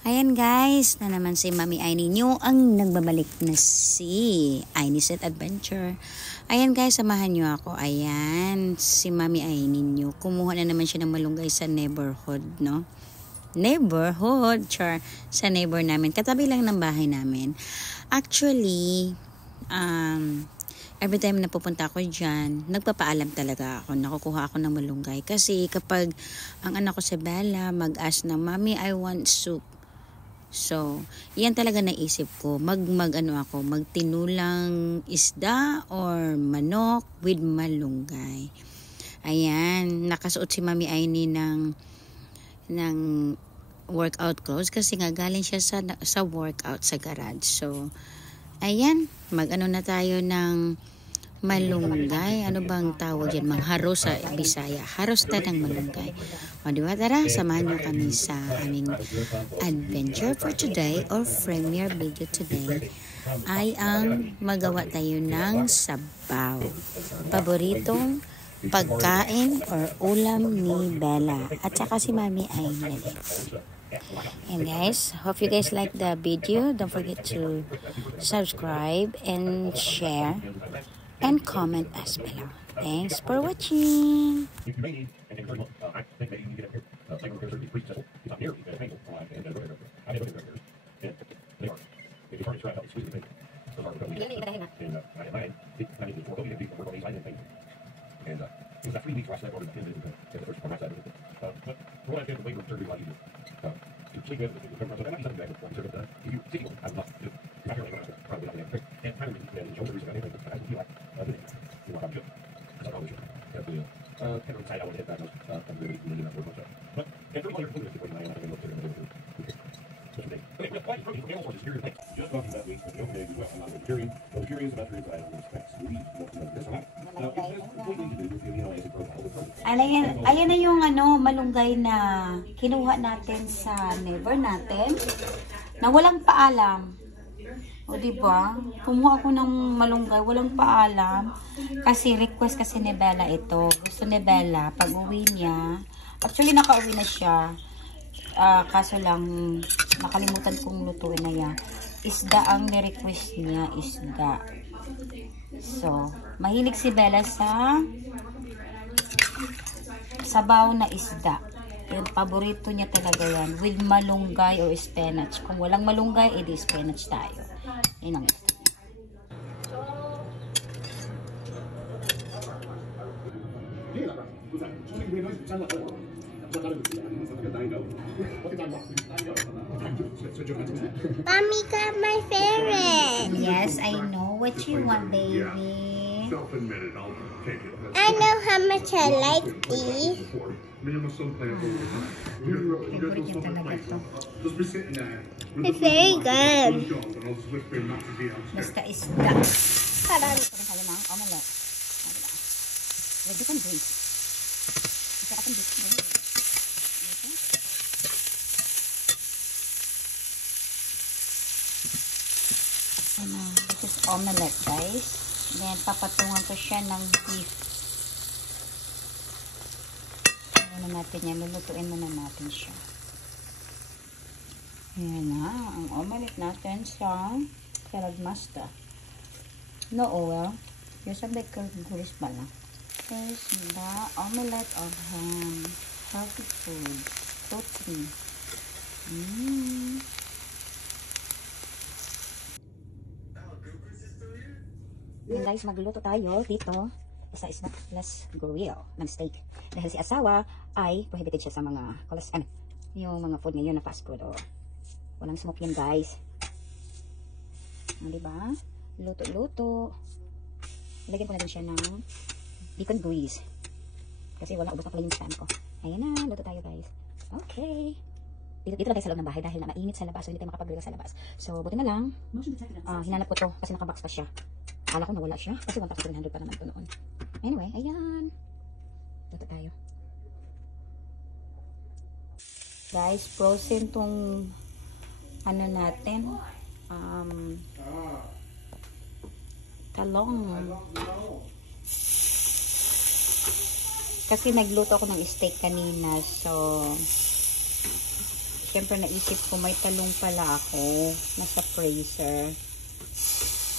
Ayan guys, na naman si Mami Aini nyo ang nagbabalik na si Aini's Adventure. Ayan guys, samahan nyo ako. Ayan, si Mami Aini nyo. Kumuha na naman siya ng malunggay sa neighborhood, no? Neighborhood, char. Sa neighbor namin. Katabi lang ng bahay namin. Actually, every time na pupunta ako dyan, nagpapaalam talaga ako. Nakukuha ako ng malunggay. Kasi kapag ang anak ko si Bella mag-ask na, Mami, I want soup. So, yan talaga naisip ko. Magtinulang isda or manok with malunggay. Ayan, nakasuot si Mami Aini ng workout clothes kasi nga galing siya sa workout sa garage. So, ayan, mag-ano na tayo ng malunggay. Ano bang tawag yan? Mangharo sa Bisaya. Haros ta ng malunggay. O diba? Tara, samahan nyo kami sa aming adventure for today or premiere video today ay ang magawa tayo ng sabaw. Paboritong pagkain or ulam ni Bella. At saka si Mami Aini. And guys, hope you guys like the video. Don't forget to subscribe and share and comment as below. Thanks for watching. Ayan na yung malunggay na kinuha natin sa neighbor natin na walang paalam. O diba? Kumuha ako ng malunggay, walang paalam. Kasi request kasi ni Bella ito. Gusto ni Bella, pag uwi niya, actually nakauwi na siya. Kaso lang, nakalimutan kong lutuin na yan. Isda ang ni-request niya, isda. So, mahilig si Bella sa sabaw na isda. Yung paborito niya talaga yan. With malunggay or spinach. Kung walang malunggay, edi spinach tayo. Yun ang gusto niya. Mommy got my favorite. Yes, I know what you want, baby. I know how much I like these. Favorite niya talaga to. It's very good. Basta isda. Parang Ito rin tayo ng omelette. With different greens. Ito ating different greens. This is omelette, guys. Then, papatungan ko siya ng beef. Ano natin yan? Lulutuin muna natin siya. Ayan na. Ang omelette natin sa salad masta. No oil. Yung sa baker grease pala. There's the omelette of ham. Healthy food. Protein. Ngayon guys, magluluto tayo dito sa Snack Plus Grill ng steak. Dahil si asawa ay prohibited siya sa mga yung mga food ngayon na fast food. Walang smoke yan guys. Diba? Luto-luto. Lagyan ko na din siya ng bacon grease. Kasi wala, ubos na pala yung stand ko. Ayan na, luto tayo guys. Okay. Dito lang tayo sa loob ng bahay dahil na mainit sa labas. So hindi tayo makapag-grill sa labas. So buti na lang. Hinanap ko to kasi nakabox pa siya. Akala ko nawala siya kasi 1,300 pa naman ito noon. Anyway, ayan. Luto tayo. Guys, frozen tong natin. Talong. Kasi nagluto ako ng steak kanina. So, syempre naisip ko may talong pala ako nasa freezer.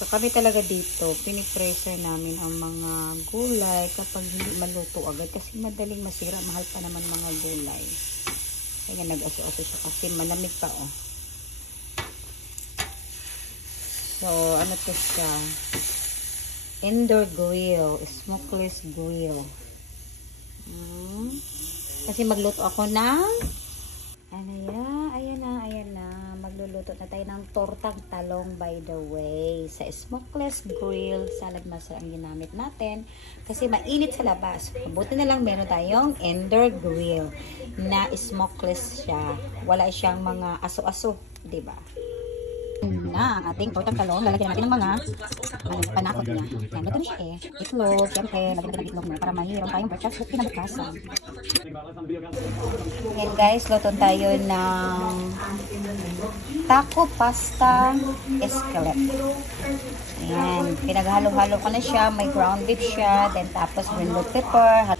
So kami talaga dito, pinipreser namin ang mga gulay kapag hindi maluto agad kasi madaling masira, mahal pa naman mga gulay. Kaya nag-aso-aso siya kasi malamig pa oh. So ano to siya? Indoor grill, smokeless grill. Kasi magluto ako ng ayan na. Magluluto na tayo ng tortang talong by the way. Sa smokeless grill, salad master ang ginamit natin. Kasi mainit sa labas. Mabuti na lang meron tayong indoor grill na smokeless siya. Wala siyang mga aso-aso, diba? Na ang ating tortang talong, lalagyan natin ng mga panakot niya. Yan, luto na siya eh. Itlog, syempre, lagyan natin ng itlog mo para mayroon tayong breakfast with kinabukasan. Yan guys, luto tayo ng taco pasta escalette. Ayan, pinaghalo-halo ko na siya, may ground beef siya, then tapos green bell pepper.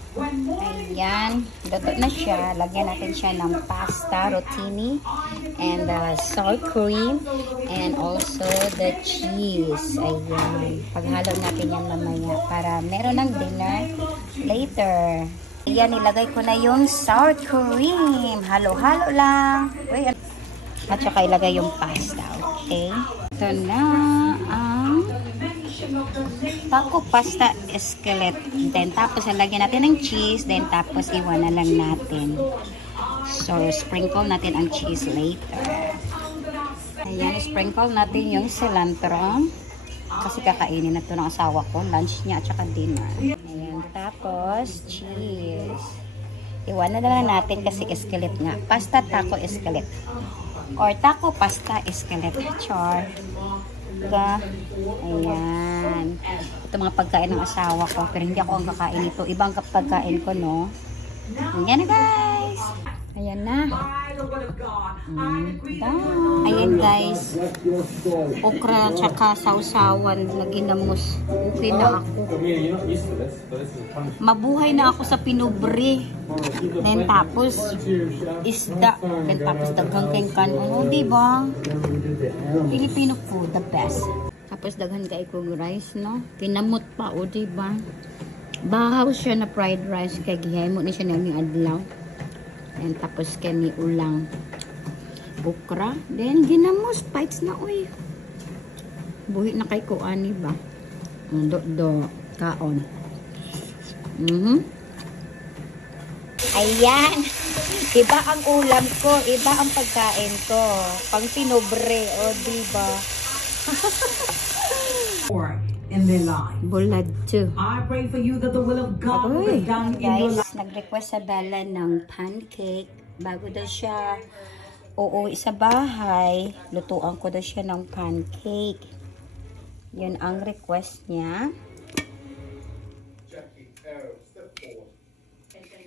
Ayan, luto na siya. Lagyan natin siya ng pasta, rotini, and sour cream, and also the cheese. Ayan, paghalo natin yan mamaya para meron ng dinner later. Ayan, ilagay ko na yung sour cream. Halo-halo lang. Uy, at saka ilagay yung pasta, okay? Ito na ang taco pasta escalette. Then tapos lagyan natin ng cheese. Then tapos iwan na lang natin. So sprinkle natin ang cheese later. Ayan, sprinkle natin yung cilantro. Kasi kakainin na ito ng asawa ko. Lunch niya at saka dinner. Ayan, tapos cheese. Iwan na lang natin kasi escalette nga. Pasta taco escalette. Or taco pasta escalette. Char. Ayan. Ito mga pagkain ng asawa ko. Pero hindi ako ang kakain ito. Ibang pagkain ko, no? Ayan na, guys. Ayan na. Ayan, guys. Okra tsaka sausawan na ginamos. Okay na ako. Mabuhay na ako sa pinubre. Then tapos isda. Then tapos daghang kengkan. Ano, diba? Filipino food, the best. Tapos daghan kay kong rice, no? Pinamot pa, o diba? Bahaw siya na fried rice. Kaya gihay mo na siya na yung adlaw. And tapos kani ulang okra. Then ginamos bites na oy. Buhi na kay ko ani ba. Do kaon. Ayan. Iba ang ulam ko, iba ang pagkain ko. Pang pinobre, o diba? In their life. Bulad too. I pray for you that the will of God will be done in your life. Guys, nag-request sa Bella ng pancake. Bago daw siya uuwi sa bahay, lutuan ko daw siya ng pancake. Yun ang request niya.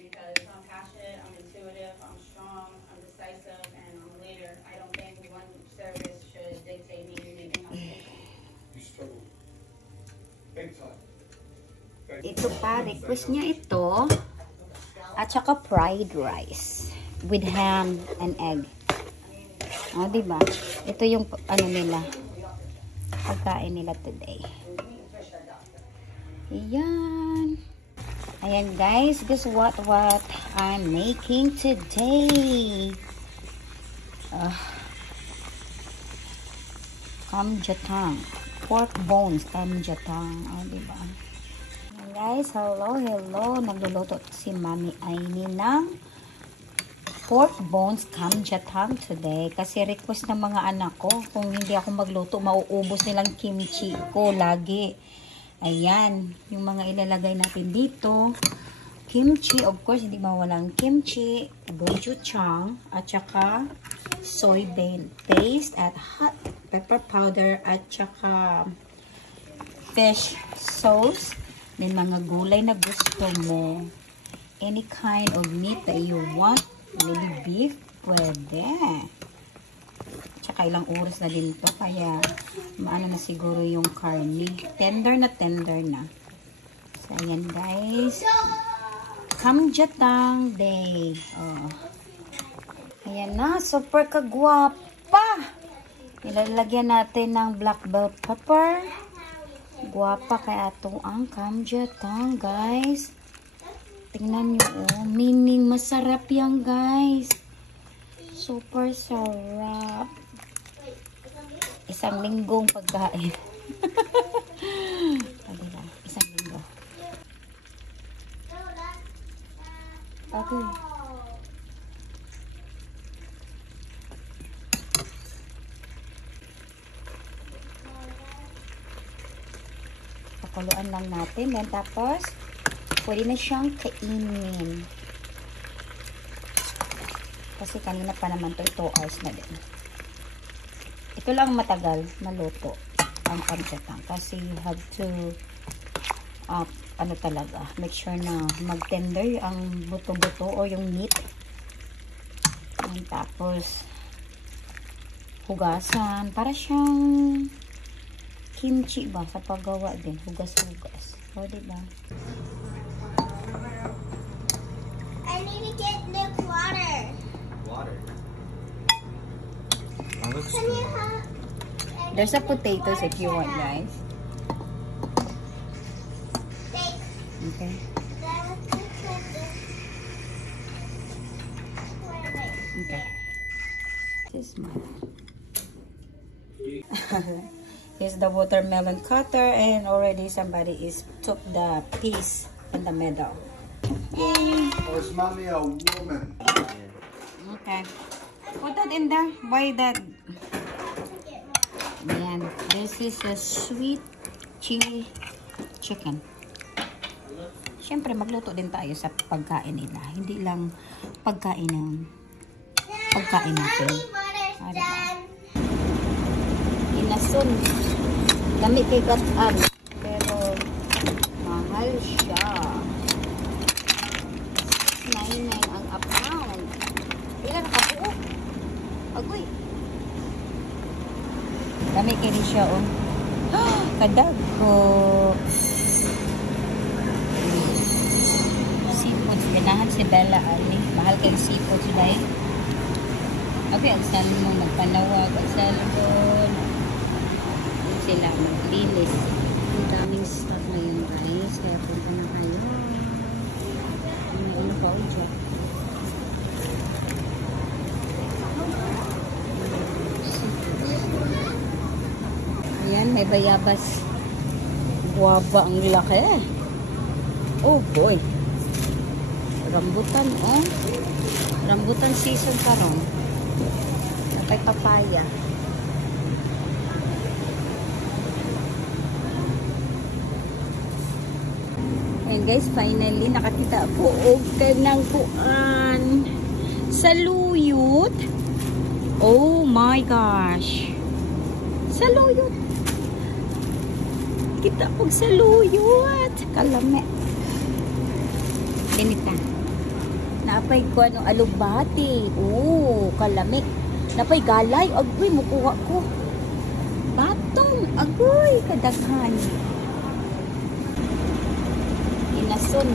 Because I'm passionate, I'm intuitive, I'm strong, I'm decisive, and I'm a leader. I don't think one service should dictate me leaving my station. Ito pa, request niya ito. At saka fried rice with ham and egg. O, diba? Ito yung ano nila. Pagkain nila today. Ayan. Ayan guys, guess what I'm making today. Kamjatang. Pork bones, kamjatang. O, diba? Guys, hello. Nagluluto si Mami Aini ng pork bones kamjatang today. Kasi request ng mga anak ko, kung hindi ako magluto, mauubos nilang kimchi ko lagi. Ayan, yung mga ilalagay natin dito. Kimchi, of course, hindi mawalang kimchi, gochujang, at saka soybean paste, at hot pepper powder, at saka fish sauce. Then, mga gulay na gusto mo. Any kind of meat that you want. Maybe beef. Pwede. Tsaka ilang oras na din to. Kaya, maano na siguro yung karne. Tender na. So, ayan guys. Kamjatang day. Oh. Ayan na, super kagwapa. Ilalagyan natin ng black bell pepper. Guwapa kay atong ang kamjatang, guys. Tingnan nyo, oh. Mining masarap yan, guys. Super sarap. Isang linggong pagkain. Isang linggo. Okay. Pakuluan lang natin. Then tapos, pwede na siyang kainin. Kasi kanina pa naman to 2 hours na din. Ito lang matagal maluto ang kamjatang. Kasi you have to ano talaga, make sure na mag-tender ang buto-buto o yung meat. And tapos, hugasan. Para siyang kimchi ba sa paggawa din, hugas-hugas. O, diba? I need to get the water. Water. Can you help? There's a potatoes if you want, guys. Okay. Okay. This is mine. Here's the watermelon cutter, and already somebody is took the piece in the middle. Yay! Oh, it's mommy a woman. Okay. Put that in there. Why that? Man, this is a sweet chili chicken. Siyempre, magluto din tayo sa pagkain nila. Hindi lang pagkain ng pagkain natin. Inasun. Gamit kay Gatan. Pero, mahal siya. 99 ang a pound. Ilan ka po? Agoy. Gamit kay siya, oh. Kadag ko. Seafoods. Ganahan si Bella, ali. Mahal kay seafoods dahil. Okay, ang salmon. Nagpanawag. Ang salmon. Sila maglinis. Ang daming stock ngayon, guys. Kaya punta na kayo. Ano po, dyan. Ayan, may bayabas. Guwaba ang laki. Oh boy. Rambutan, oh. Rambutan season karon. Napay papaya. And guys, finally, nakakita po ng kuan. Saluyot. Oh my gosh. Saluyot. Kita po saluyot. Kalame. Ganita. Napay ko ano, alubati. Oh, kalame. Napay galay. Agoy, mukuha ko. Batong. Agoy, kadaghan. Inasun.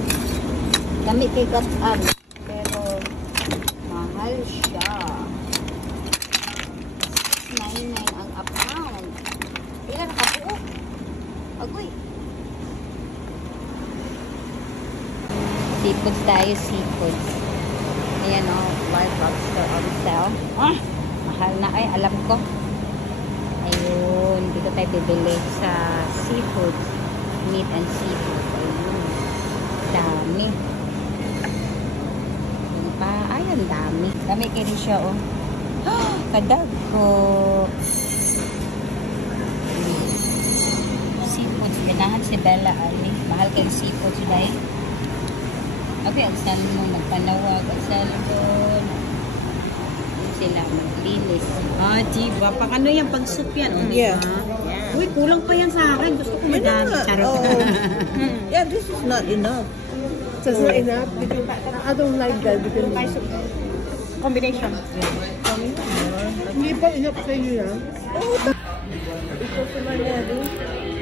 Gamit kay Gatan. Pero, mahal siya. 99 ang a pound. Ilan ka po? Agoy. Seafoods tayo, seafoods. Ayan o, live lobster on sale. Ah, mahal na. Ay, alam ko. Ayun, dito tayo bibili sa seafoods. Meat and seafood. Ayun. Dami. Yung pa, ay, ang dami. Dami kiri siya, oh. Kadag ko. Seafoods. Ganahan si Bella, ali. Mahal kay seafoods dahil. Okay, ang salmon. Nagpanawag. Ang salmon. Yun sila. Maglinis. Ah, diba? Paano yan? Pag-soup yan. Oh, Yeah. diba? Uy, kulang pa yan sa akin. Gusto ko madami. Charot. Oh. Yeah, this is not enough. So it's not enough because I don't like that because Combination. hindi pa enough sa iyo yan. Ito si Maneri.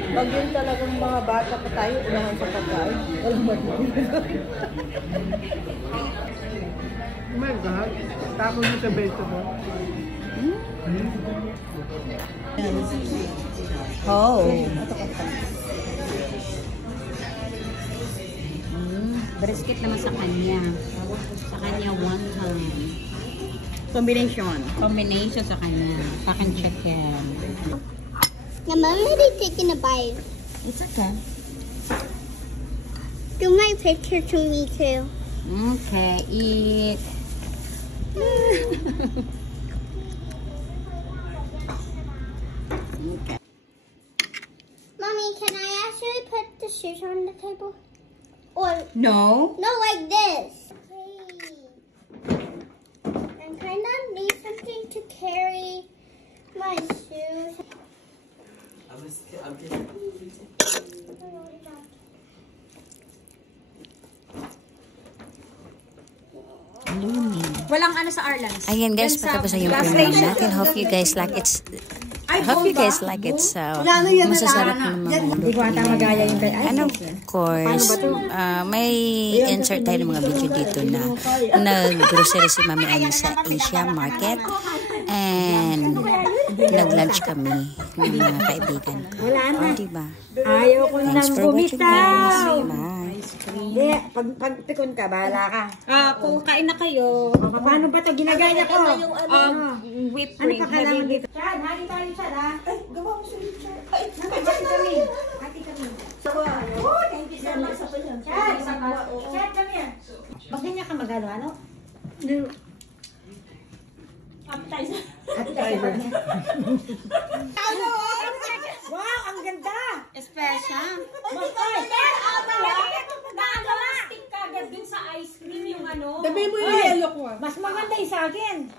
Pag yun talagang mga bata pa tayo, unahan sa pagkain. Walang matulog. Oh my God. Tapos mo sa vegetable. Oh. Brisket naman sa kanya. Sa kanya, wonton. Combination. Combination sa kanya. Sa akin, chicken. Now, Mom already taking a bite. It's okay. Do my picture to me too. Okay, eat. Okay. Mommy, can I actually put the shoes on the table? Or No. no, like this. I'm kind of need something to carry my shoes. Walang ano sa Arlan's. Ayan guys, patapos na yung premium natin. Hope you guys like it. So, masasarap naman. Hindi ko ata magaya yung kay And of course, may insert tayo ng mga video dito na nag-grocery si Mami Annie sa Asia Market. And nag-lunch kami ng mga kaibigan ko. Wala na. O, diba? Ayaw ko Thanks nang for watching guys. bumitaw. Bye. Hindi, pag pikon ka, bahala ka. Kung kain na kayo. Paano ba ito? Ginagaya ko. Whipped cream. Ano pa kailangan dito? Chad, hali tayo, Chad, ha? Ay, gawa mo sa Chad. Ay, hati kami. Hati kami. Oh, thank you so much. Chad, Chad, come here. Bakit niya ka magano, ano? Appetizer. Appetizer. Wow, ang ganda! Special. Stick kagad dun sa ice cream yung ano. Sabi mo yung yellow ko. Mas maganda yung sa akin.